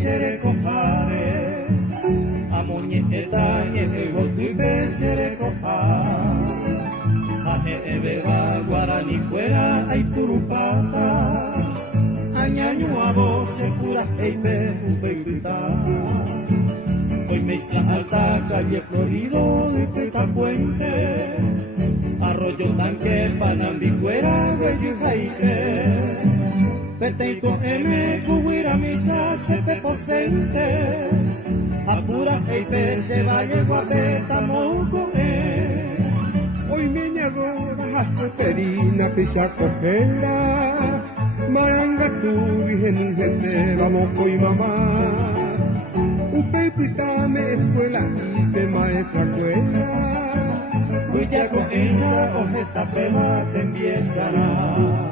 sere compare, amogne e tagne e voltupe sere compare, ane ebeba guarani fuera ay turupata, añaño a voce pura eipe upecuta. Hoy mezcla alta, calle Florido, de Peca Puente, Arroyo Tanque, Panambicuera, Guayujaite, Peteito M, Cuhuira, Misa, Sepe Posente, Apura, Eipe, Se Valle, Guapeta, Moco, Hoy me ñago, Baja Perina, Pichacojera, Marangatu, Gente, vamos con mamá. Upeipitame escuela y de maestra cuela. Cuya con esa o esa pema te empiezará.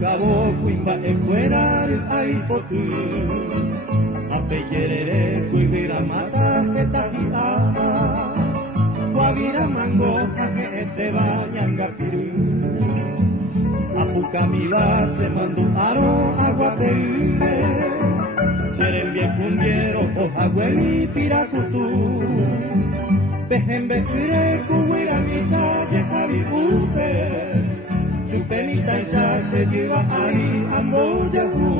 Cabo cuimba e fuera el aipotu apeyerere cuibira mata que tajita guagira mango que este bañanga piru apucamida se mandó aro agua peine seren bien cumbiero ojagüeli piracutu pejembe pire cuibira misa yejabi upe Chupemita esa se lleva ahí a Moyahu.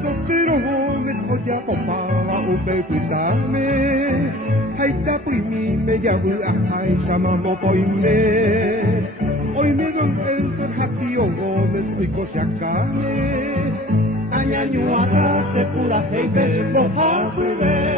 Sotero Gómez, Oya Popala, Upeipitame, Haita Puimi, me llamu a Haisa Mamo Poime. Hoy me don Enter Hakio Gómez, hoy Cosiacame. Añañuata se pura heipe, moja